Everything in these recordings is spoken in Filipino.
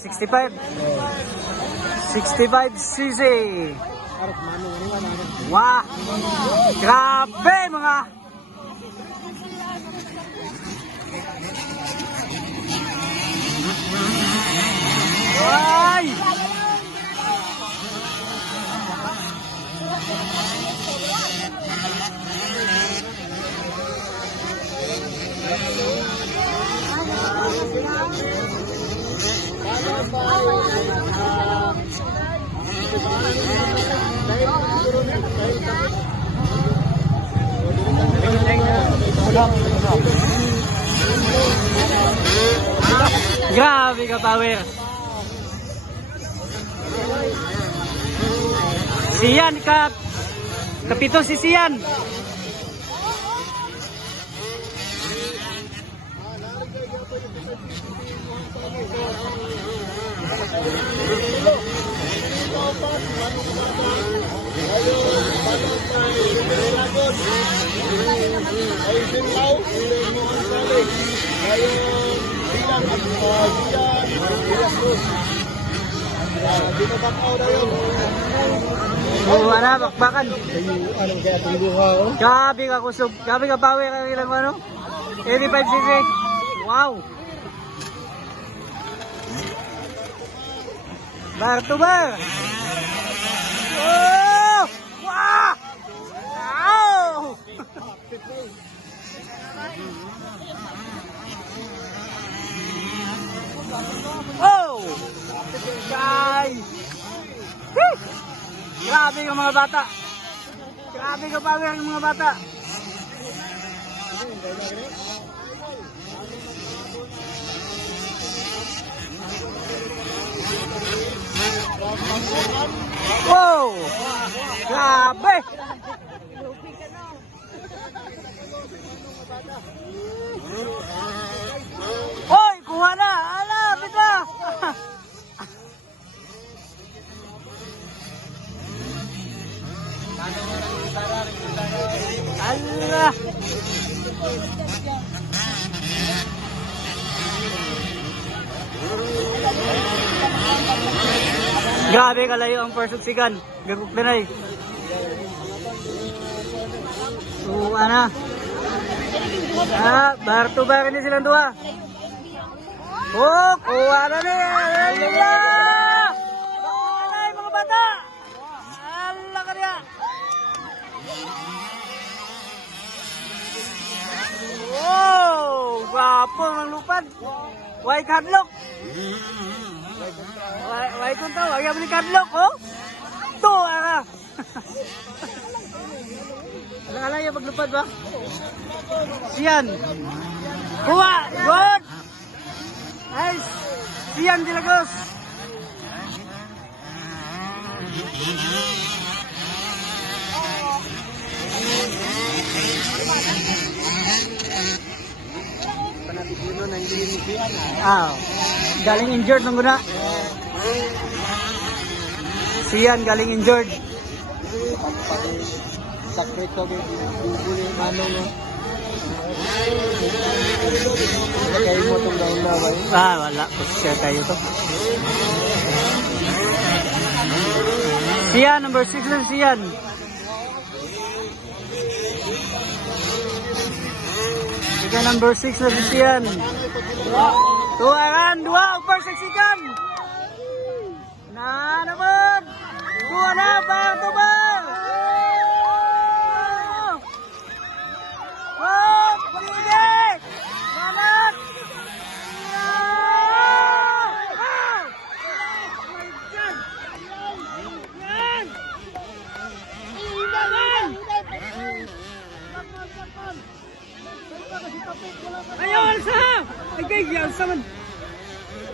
65. 65cc. Wah! Grabe mga! Ay! Grabe ka power. Siyan kapito si Siyan. Wala bakbakan. Grabe ka kusog, grabe ka power ang ilang ano? 85cc. Wow. Bar to bar. Oh! Wow! Wow! Oh! Guys! Grabe yung mga bata. Grabe ka power yung mga bata. Wow! Grabe! Hoy! Kuha na! Ala! Bita! Allah! Grabe kalayo ang first sigan. Gagok na rin. So, ana. Bar to bar ni silang dua. Oh, kuha na ni. Allah! Kuha na yung mga bata. Allah ka niya. Wow! Gwapo ng lupad. White hardlock. White kung tao. Ayaw mo ni hardlock, oh? Ito, ara. Alang-alang yung paglupad ba? Siyan. Kuha! Good! Nice! Siyan Dilagos. Galing injured nung guna. Siyan galing injured. Sakit ko bubuli manong no. Kayo mo itong daon na ba? Wala. Share tayo to. Siyan, number 6 lang Siyan. Siya number 6 na si Siyan. Tuwaran, dua, upper seksikan. Nah, naman. Dua na, bar to bar. Oh, paligid. Manat. Ayo, Alsa! Ay, Alsa man.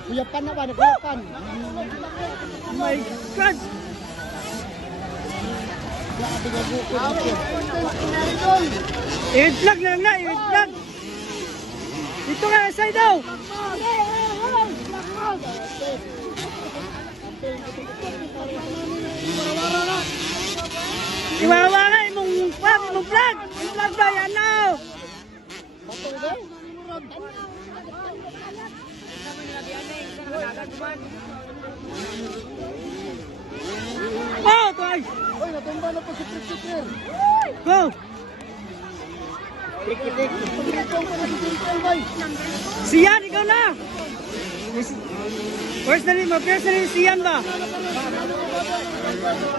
Kuyapan na ba? Kuyapan. Oh my God! I-vlog na lang na, i-vlog. Dito nga, side daw. Iwawa nga, imong vlog. I-vlog ba yan now? Oh, twice! Oy, natumba na po si Prickler. Go! Pagkakong pa na si Prickler, bay. Sian, ikaw na! First na rin Sian ba?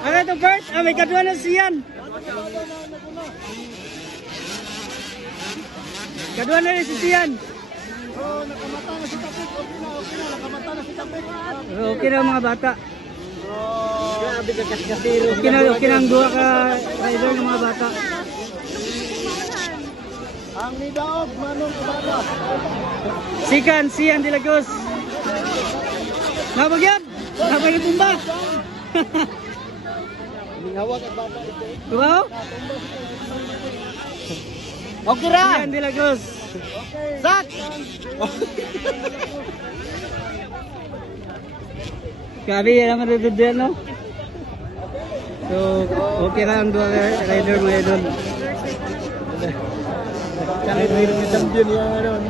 Ano ito first? Ah, may kadwa na Sian. Kadwa na rin si Sian. Oh, nakamata na si Tapik. Okay na. Nakamata na si Tapik. Okay na mga bata. Grabe ka kasiro. Okay na ang dua ka rider ng mga bata. Ang nidaog, manong kabata. Sian de Lagos. Nabag yan! Nabag yung tumba! Hawak at bata ito. Wow? Okay ra. Sian de Lagos. Okay. Zak! Grabe yan naman ito dyan, no? So, okay na ang dua rider mga idol. Kahit rin yung champion yan.